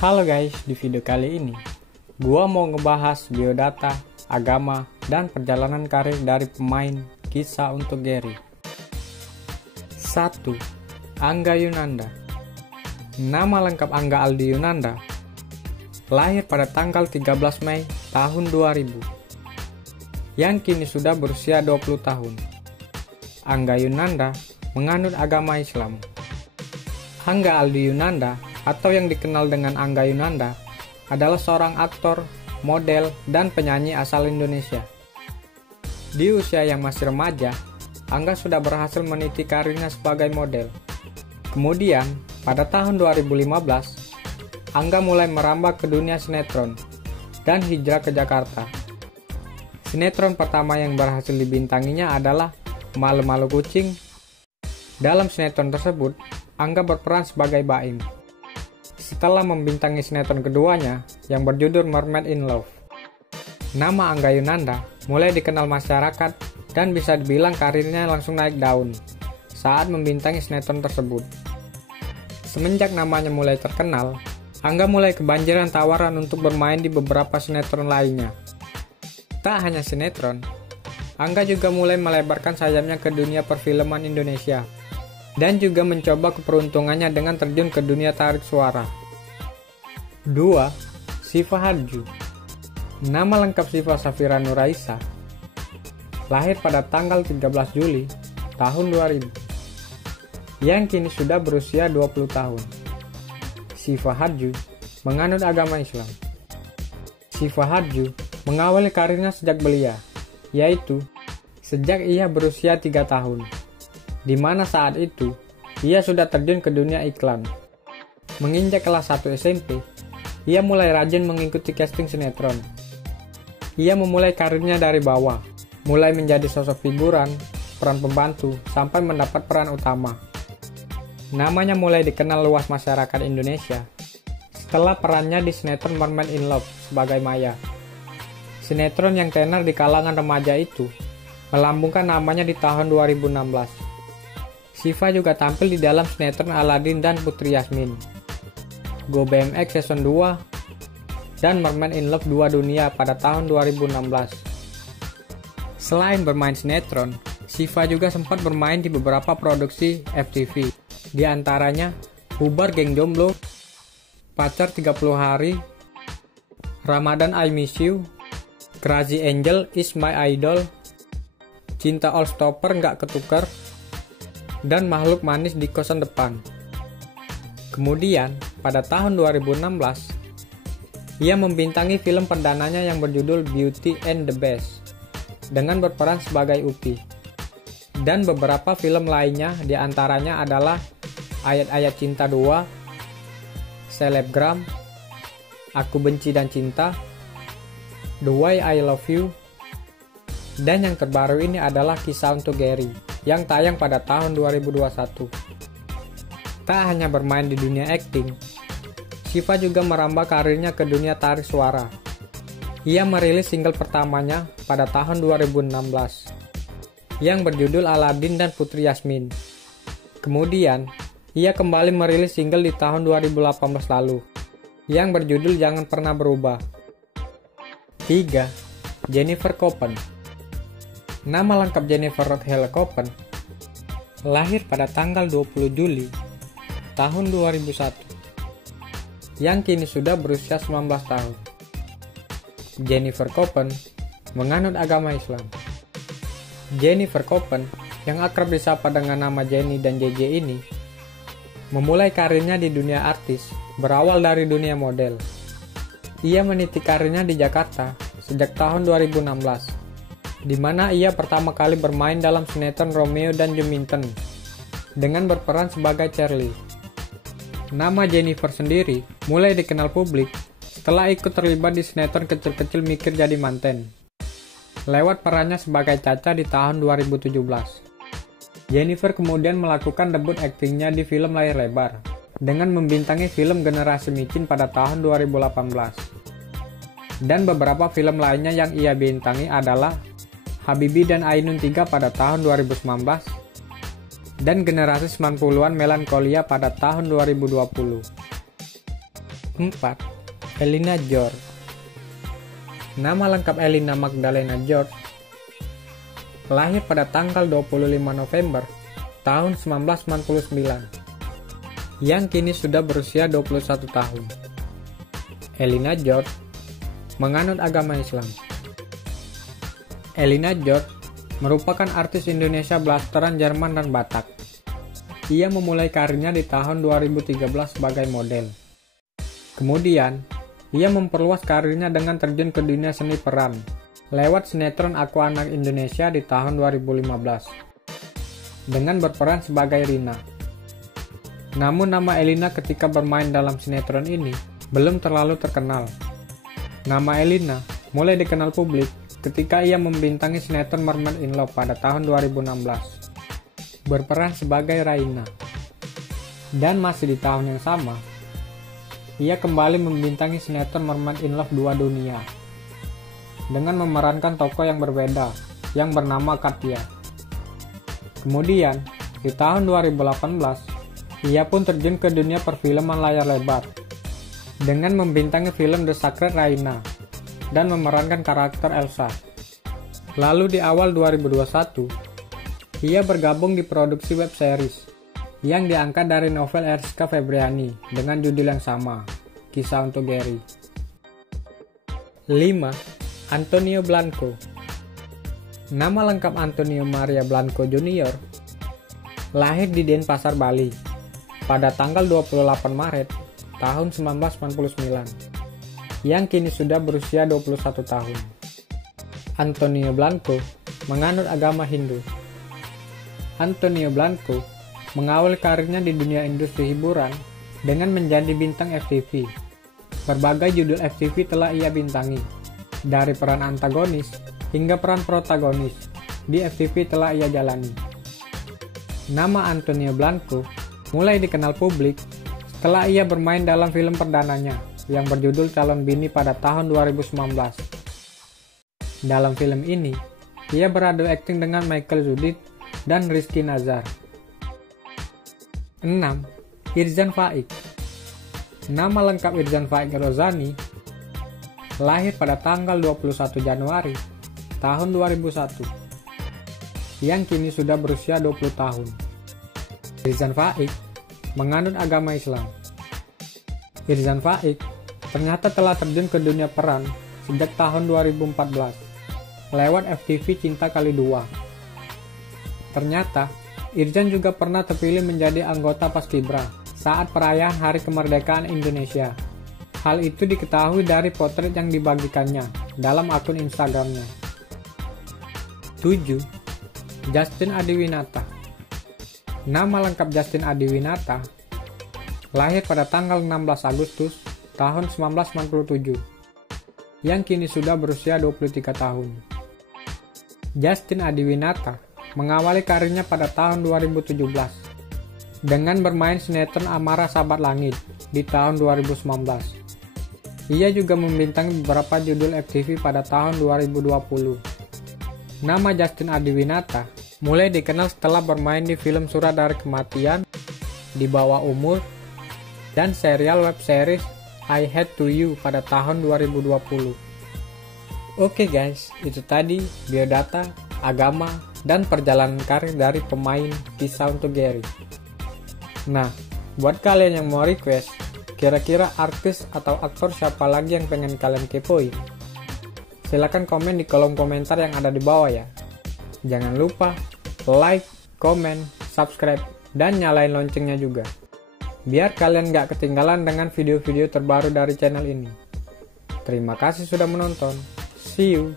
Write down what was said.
Halo guys, di video kali ini gua mau ngebahas biodata, agama, dan perjalanan karir dari pemain Kisah untuk Gary. 1. Angga Yunanda. Nama lengkap Angga Aldi Yunanda. Lahir pada tanggal 13 Mei tahun 2000. Yang kini sudah berusia 20 tahun. Angga Yunanda menganut agama Islam. Angga Aldi Yunanda atau yang dikenal dengan Angga Yunanda adalah seorang aktor, model, dan penyanyi asal Indonesia. Di usia yang masih remaja, Angga sudah berhasil meniti karirnya sebagai model. Kemudian, pada tahun 2015, Angga mulai merambah ke dunia sinetron dan hijrah ke Jakarta. Sinetron pertama yang berhasil dibintanginya adalah Malu-Malu Kucing. Dalam sinetron tersebut, Angga berperan sebagai Baim. Setelah membintangi sinetron keduanya yang berjudul Mermaid in Love, nama Angga Yunanda mulai dikenal masyarakat dan bisa dibilang karirnya langsung naik daun saat membintangi sinetron tersebut. Semenjak namanya mulai terkenal, Angga mulai kebanjiran tawaran untuk bermain di beberapa sinetron lainnya. Tak hanya sinetron, Angga juga mulai melebarkan sayapnya ke dunia perfilman Indonesia dan juga mencoba keberuntungannya dengan terjun ke dunia tarik suara. 2. Syifa Hadju. Nama lengkap Syifa Safira Nuraisa. Lahir pada tanggal 13 Juli tahun 2000. Yang kini sudah berusia 20 tahun. Syifa Hadju menganut agama Islam. Syifa Hadju mengawali karirnya sejak belia, yaitu sejak ia berusia 3 tahun. Di mana saat itu, ia sudah terjun ke dunia iklan. Menginjak kelas 1 SMP, ia mulai rajin mengikuti casting sinetron. Ia memulai karirnya dari bawah, mulai menjadi sosok figuran, peran pembantu, sampai mendapat peran utama. Namanya mulai dikenal luas masyarakat Indonesia setelah perannya di sinetron Mermaid in Love sebagai Maya. Sinetron yang tenar di kalangan remaja itu melambungkan namanya di tahun 2016. Syifa juga tampil di dalam sinetron Aladin dan Putri Yasmin, Go BMX Season 2, dan Mermaid in Love 2 Dunia pada tahun 2016. Selain bermain sinetron, Syifa juga sempat bermain di beberapa produksi FTV, di antaranya Bubar Geng Jomblo, Pacar 30 Hari, Ramadan I Miss You, Crazy Angel Is My Idol, Cinta All Stopper Nggak Ketukar, dan Makhluk Manis di Kosan Depan. Kemudian, pada tahun 2016, ia membintangi film perdananya yang berjudul Beauty and the Beast dengan berperan sebagai Upi. Dan beberapa film lainnya diantaranya adalah Ayat-Ayat Cinta 2, Selebgram, Aku Benci dan Cinta, The Way I Love You, dan yang terbaru ini adalah Kisah untuk Gary yang tayang pada tahun 2021. Tak hanya bermain di dunia akting, Syifa juga merambah karirnya ke dunia tarik suara. Ia merilis single pertamanya pada tahun 2016 yang berjudul Aladin dan Putri Yasmin. Kemudian, ia kembali merilis single di tahun 2018 lalu yang berjudul Jangan Pernah Berubah. 3. Jennifer Koppen. Nama lengkap Jennifer Rothel Koppen. Lahir pada tanggal 20 Juli tahun 2001. Yang kini sudah berusia 19 tahun. Jennifer Koppen menganut agama Islam. Jennifer Koppen, yang akrab disapa dengan nama Jenny dan JJ ini, memulai karirnya di dunia artis berawal dari dunia model. Ia meniti karirnya di Jakarta sejak tahun 2016, di mana ia pertama kali bermain dalam sinetron Romeo dan Juminten dengan berperan sebagai Charlie. Nama Jennifer sendiri mulai dikenal publik setelah ikut terlibat di sinetron kecil-kecil Mikir Jadi Manten, lewat perannya sebagai Caca di tahun 2017. Jennifer kemudian melakukan debut aktingnya di film layar lebar dengan membintangi film Generasi Micin pada tahun 2018. Dan beberapa film lainnya yang ia bintangi adalah Habibie dan Ainun 3 pada tahun 2019 dan Generasi 90-an Melankolia pada tahun 2020. 4. Elina George. Nama lengkap Elina Magdalena George. Lahir pada tanggal 25 November tahun 1999, yang kini sudah berusia 21 tahun. Elina George menganut agama Islam. Elina George merupakan artis Indonesia blasteran Jerman dan Batak. Ia memulai karirnya di tahun 2013 sebagai model. Kemudian, ia memperluas karirnya dengan terjun ke dunia seni peran lewat sinetron Aku Anak Indonesia di tahun 2015 dengan berperan sebagai Rina. Namun nama Elina ketika bermain dalam sinetron ini belum terlalu terkenal. Nama Elina mulai dikenal publik ketika ia membintangi sinetron Mermaid in Love pada tahun 2016, berperan sebagai Raina. Dan masih di tahun yang sama, ia kembali membintangi sinetron Mermaid in Love 2 Dunia dengan memerankan tokoh yang berbeda yang bernama Katya. Kemudian, di tahun 2018, ia pun terjun ke dunia perfilman layar lebar dengan membintangi film The Sacred Raina dan memerankan karakter Elsa. Lalu di awal 2021, ia bergabung di produksi web series yang diangkat dari novel Eriska Febriani dengan judul yang sama, Kisah untuk Gary. 5. Antonio Blanco. Nama lengkap Antonio Maria Blanco Junior. Lahir di Denpasar, Bali pada tanggal 28 Maret tahun 1999, yang kini sudah berusia 21 tahun. Antonio Blanco menganut agama Hindu. Antonio Blanco mengawali karirnya di dunia industri hiburan dengan menjadi bintang FTV. Berbagai judul FTV telah ia bintangi, dari peran antagonis hingga peran protagonis di FTV telah ia jalani. Nama Antonio Blanco mulai dikenal publik setelah ia bermain dalam film perdananya yang berjudul Calon Bini pada tahun 2019. Dalam film ini, ia beradu akting dengan Michael Judith dan Rizky Nazar. 6. Irzan Faik. Nama lengkap Irzan Faik Rozani. Lahir pada tanggal 21 Januari tahun 2001, yang kini sudah berusia 20 tahun. Irzan Faik menganut agama Islam. Irzan Faik ternyata telah terjun ke dunia peran sejak tahun 2014 lewat FTV Cinta Kali 2. Ternyata Irzan juga pernah terpilih menjadi anggota Paskibra saat perayaan Hari Kemerdekaan Indonesia. Hal itu diketahui dari potret yang dibagikannya dalam akun Instagramnya. 7. Justin Adiwinata. Nama lengkap Justin Adiwinata. Lahir pada tanggal 16 Agustus tahun 1997, yang kini sudah berusia 23 tahun. Justin Adiwinata mengawali karirnya pada tahun 2017 dengan bermain sinetron Amarah Sahabat Langit di tahun 2019. Ia juga membintangi beberapa judul FTV pada tahun 2020. Nama Justin Adiwinata mulai dikenal setelah bermain di film Surat dari Kematian, Di Bawah Umur, dan serial web series I Hate to You pada tahun 2020. Oke guys, itu tadi biodata, agama, dan perjalanan karir dari pemain Kisah untuk Gary. Nah, buat kalian yang mau request, kira-kira artis atau aktor siapa lagi yang pengen kalian kepoin? Silahkan komen di kolom komentar yang ada di bawah ya. Jangan lupa like, komen, subscribe, dan nyalain loncengnya juga, biar kalian gak ketinggalan dengan video-video terbaru dari channel ini. Terima kasih sudah menonton. See you!